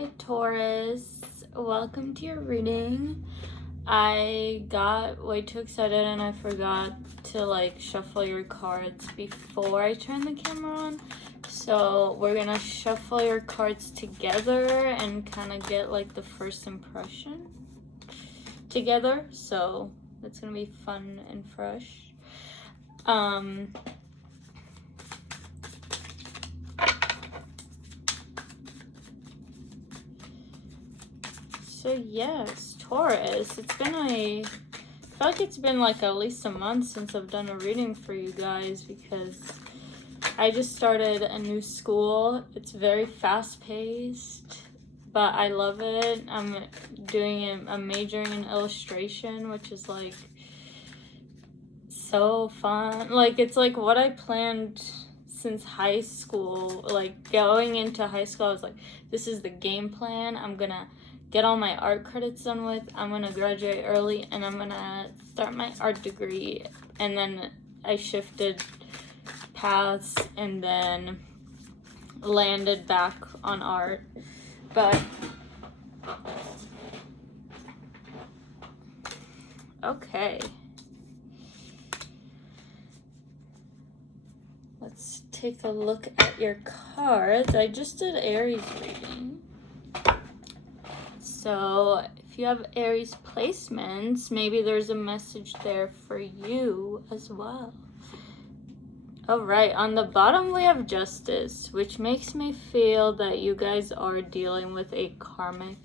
Hi Taurus, welcome to your reading. I got way too excited and I forgot to shuffle your cards before I turn the camera on. So we're gonna shuffle your cards together and kind of get the first impression together. So it's gonna be fun and fresh. So yes, Taurus, I feel like it's been at least a month since I've done a reading for you guys because I just started a new school. It's very fast paced, but I love it. I'm majoring in illustration, which is so fun. It's what I planned since high school. Going into high school, I was this is the game plan. I'm gonna get all my art credits done with. I'm gonna graduate early and I'm gonna start my art degree. And then I shifted paths and then landed back on art. But okay, let's take a look at your cards. I just did Aries reading. So if you have Aries placements, maybe there's a message there for you as well. All right, on the bottom we have Justice, which makes me feel that you guys are dealing with a karmic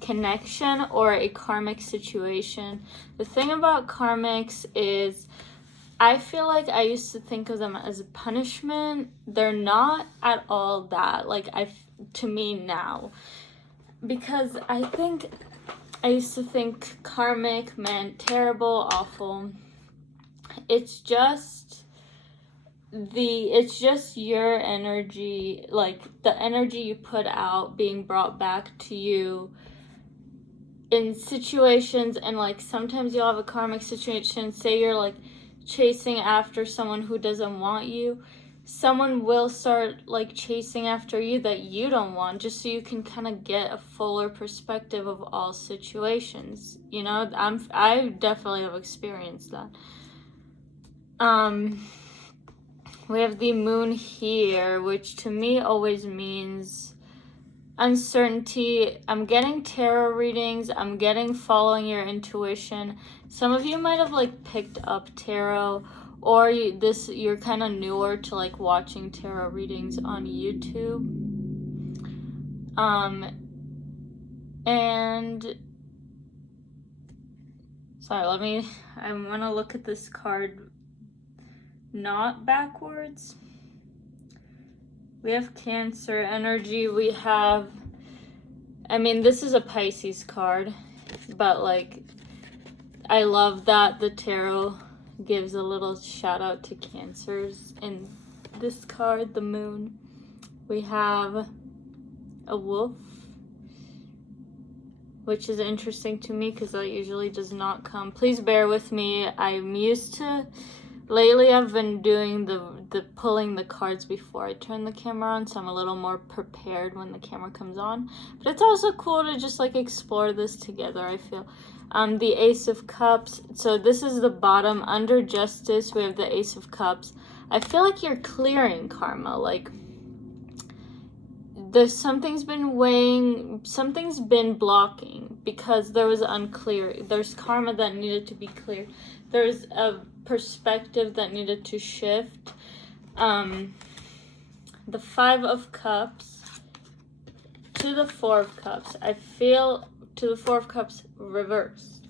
connection or a karmic situation. The thing about karmics is I feel like I used to think of them as a punishment. They're not at all that, to me now. Because I used to think karmic meant terrible, awful. It's just your energy, the energy you put out being brought back to you in situations. And sometimes you'll have a karmic situation, say you're chasing after someone who doesn't want you. Someone will start chasing after you that you don't want, just so you can kind of get a fuller perspective of all situations. You know, I definitely have experienced that. We have the moon here, which to me always means uncertainty. I'm getting tarot readings. I'm getting following your intuition. Some of you might have picked up tarot, or you're kind of newer to watching tarot readings on YouTube. And sorry, I want to look at this card not backwards. We have Cancer energy. We have, this is a Pisces card, but I love that the tarot gives a little shout out to Cancers in this card, the moon. We have a wolf, which is interesting to me because that usually does not come. Please bear with me. Lately I've been doing the pulling the cards before I turn the camera on, so I'm a little more prepared when the camera comes on. But it's also cool to just explore this together, I feel. The Ace of Cups. So this is the bottom. Under Justice, we have the Ace of Cups. I feel like you're clearing karma. Something's been blocking because there's karma that needed to be cleared. There's a perspective that needed to shift. The Five of Cups to the Four of Cups. To the Four of Cups reversed.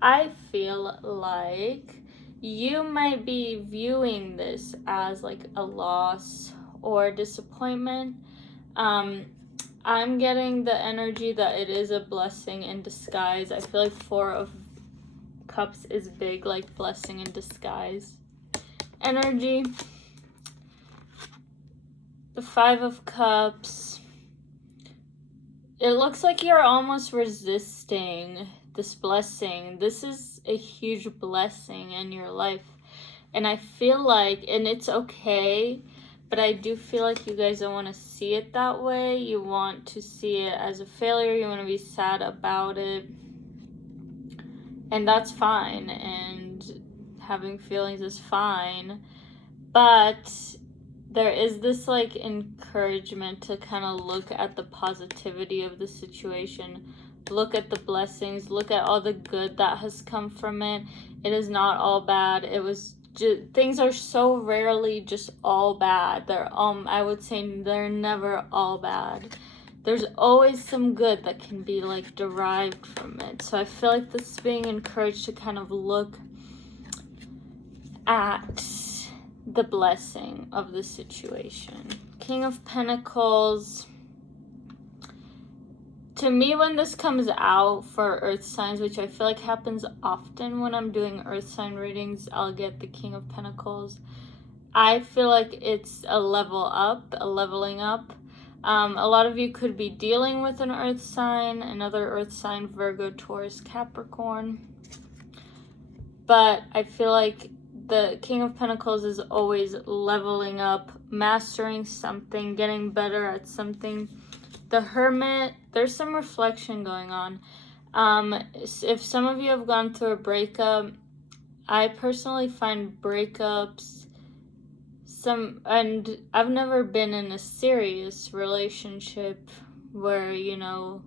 I feel like you might be viewing this as a loss or disappointment. I'm getting the energy that it is a blessing in disguise. I feel like Four of Cups is big, blessing in disguise energy. The Five of Cups. It looks like you're almost resisting this blessing. This is a huge blessing in your life. And I feel and it's okay but I do feel like you guys don't want to see it that way. You want to see it as a failure. You want to be sad about it. And that's fine. And having feelings is fine. But there is this like encouragement to kind of look at the positivity of the situation. Look at the blessings. Look at all the good that has come from it. It is not all bad. It was just, things are so rarely just all bad. I would say they're never all bad. There's always some good that can be like derived from it. So I feel like this is being encouraged to kind of look at the blessing of the situation. King of Pentacles. To me, when this comes out for earth signs, which I feel like happens often when I'm doing earth sign readings, I'll get the King of Pentacles. I feel like it's a level up, a leveling up. A lot of you could be dealing with an earth sign, another earth sign, Virgo, Taurus, Capricorn. But I feel like the King of Pentacles is always leveling up, mastering something, getting better at something. The Hermit, there's some reflection going on. If some of you have gone through a breakup, I personally find breakups and I've never been in a serious relationship where, you know,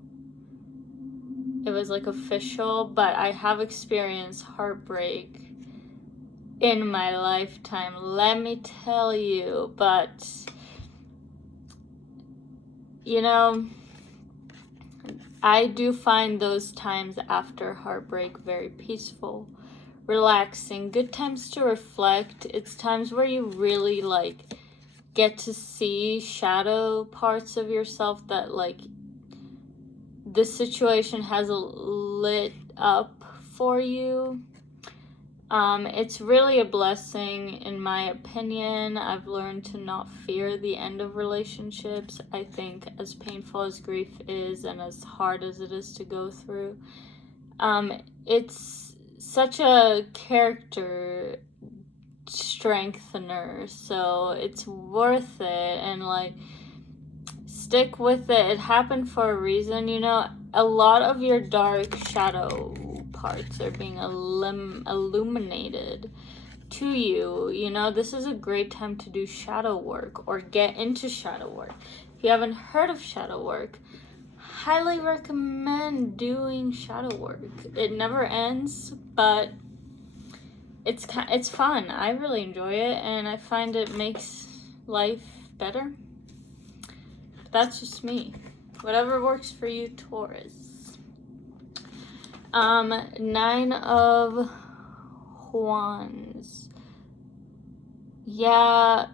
it was like official, but I have experienced heartbreak in my lifetime, let me tell you. But you know, I do find those times after heartbreak very peaceful, relaxing, good times to reflect. It's times where you really like get to see shadow parts of yourself that like this situation has lit up for you. It's really a blessing, in my opinion. I've learned to not fear the end of relationships. I think as painful as grief is and as hard as it is to go through, it's such a character strengthener. So it's worth it, and like, stick with it. It happened for a reason, you know. A lot of your dark shadow parts are being illuminated to you. You know, this is a great time to do shadow work or get into shadow work. If you haven't heard of shadow work, highly recommend doing shadow work. It never ends, but it's fun. I really enjoy it, and I find it makes life better. That's just me. Whatever works for you, Taurus. 9 of Wands. Yeah,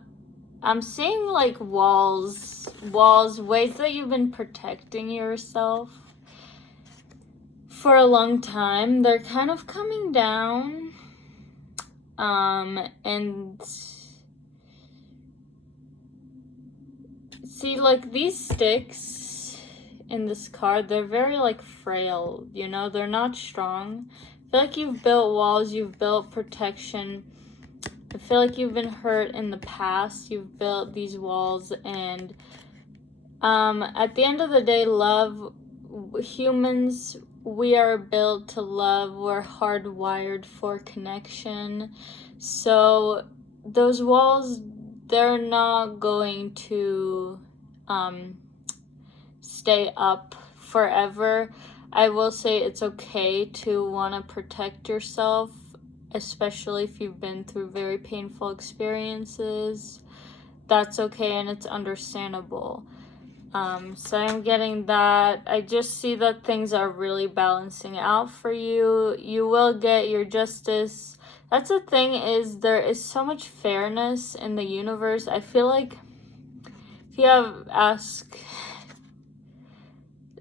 I'm seeing like walls, ways that you've been protecting yourself for a long time. They're kind of coming down. And see, like these sticks in this card, they're very like frail, you know, they're not strong. I feel like you've built walls, you've built protection. I feel like you've been hurt in the past, you've built these walls, and at the end of the day, love, humans, we are built to love, we're hardwired for connection. So those walls, they're not going to stay up forever. I will say it's okay to want to protect yourself, especially if you've been through very painful experiences. That's okay, and it's understandable. So I'm getting that. I just see that things are really balancing out for you. You will get your justice. That's the thing, is there is so much fairness in the universe. I feel like if you ask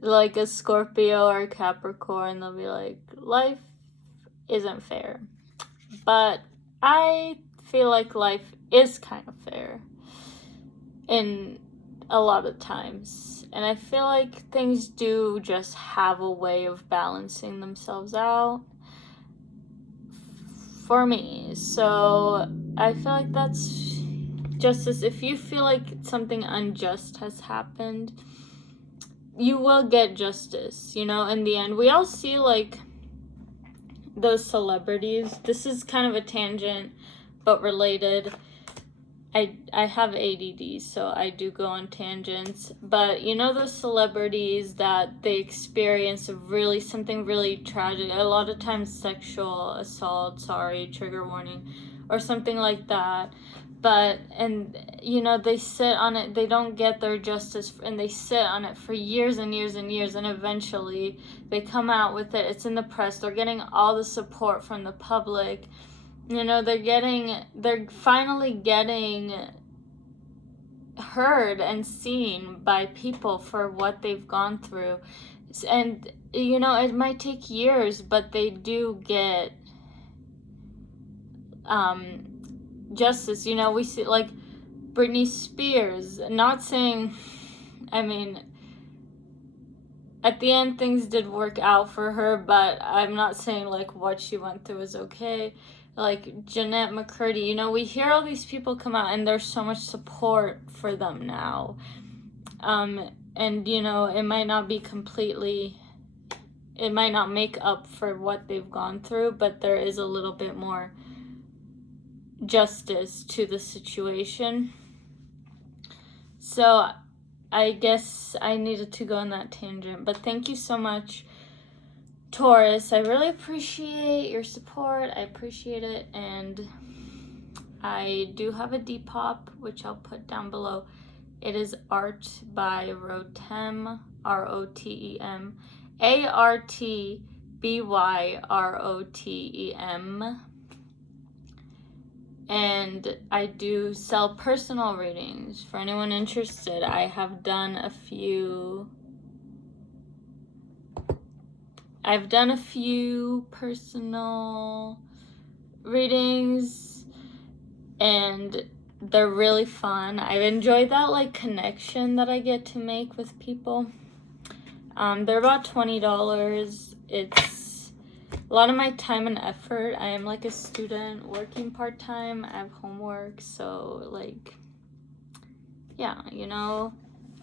like a Scorpio or a Capricorn, they'll be like, life isn't fair. But I feel like life is kind of fair in a lot of times. And I feel like things do just have a way of balancing themselves out for me. So I feel like that's justice, if you feel like something unjust has happened, you will get justice, you know, in the end. We all see, like, those celebrities. This is kind of a tangent, but related. I have ADD, so I do go on tangents. But you know those celebrities that they experience something really tragic, a lot of times sexual assault, trigger warning, or something like that. But, and you know, they sit on it, they don't get their justice, and they sit on it for years and years and years, and eventually they come out with it. It's in the press, they're getting all the support from the public. You know, they're finally getting heard and seen by people for what they've gone through. And, you know, it might take years, but they do get justice. You know, we see, like, Britney Spears, not saying, I mean, at the end things did work out for her, but I'm not saying, like, what she went through is okay. Like Jeanette McCurdy, you know, we hear all these people come out, and there's so much support for them now. And, you know, it might not make up for what they've gone through, but there is a little bit more justice to the situation. So I guess I needed to go on that tangent, but thank you so much, Taurus. I really appreciate your support. I appreciate it. And I do have a Depop, which I'll put down below. It is artbyrotem, ROTEM, ARTBYROTEM. And I do sell personal readings for anyone interested. I have done a few personal readings, and they're really fun. I enjoy that, like, connection that I get to make with people. They're about $20. It's a lot of my time and effort. I am, like, a student working part-time. I have homework, so, like, yeah, you know,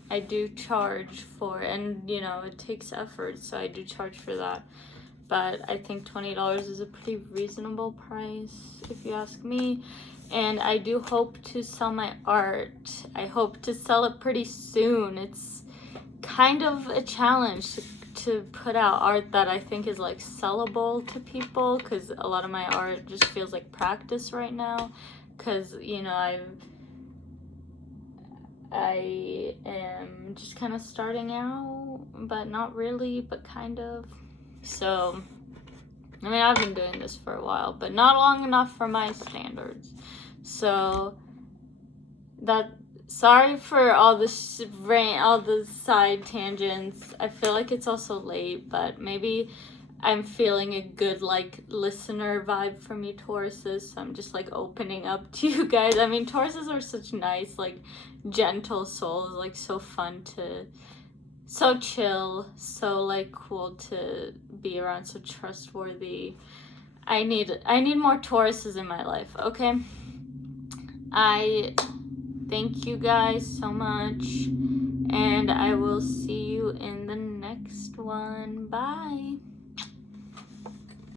I do charge for it, and, you know, it takes effort, so I do charge for that. But I think $20 is a pretty reasonable price, if you ask me. And I do hope to sell my art. I hope to sell it pretty soon. It's kind of a challenge to put out art that I think is, like, sellable to people, because a lot of my art just feels like practice right now, because, you know, I am just kind of starting out, but not really, but kind of. So, I mean, I've been doing this for a while, but not long enough for my standards. So, sorry for all this all the side tangents. I feel like it's also late, but maybe I'm feeling a good, like, listener vibe from you, Tauruses. So I'm just, like, opening up to you guys. I mean, Tauruses are such nice, like, gentle souls, like, so fun so chill, so, like, cool to be around, so trustworthy. I need more Tauruses in my life, okay? I thank you guys so much, and I will see you in the next one. Bye.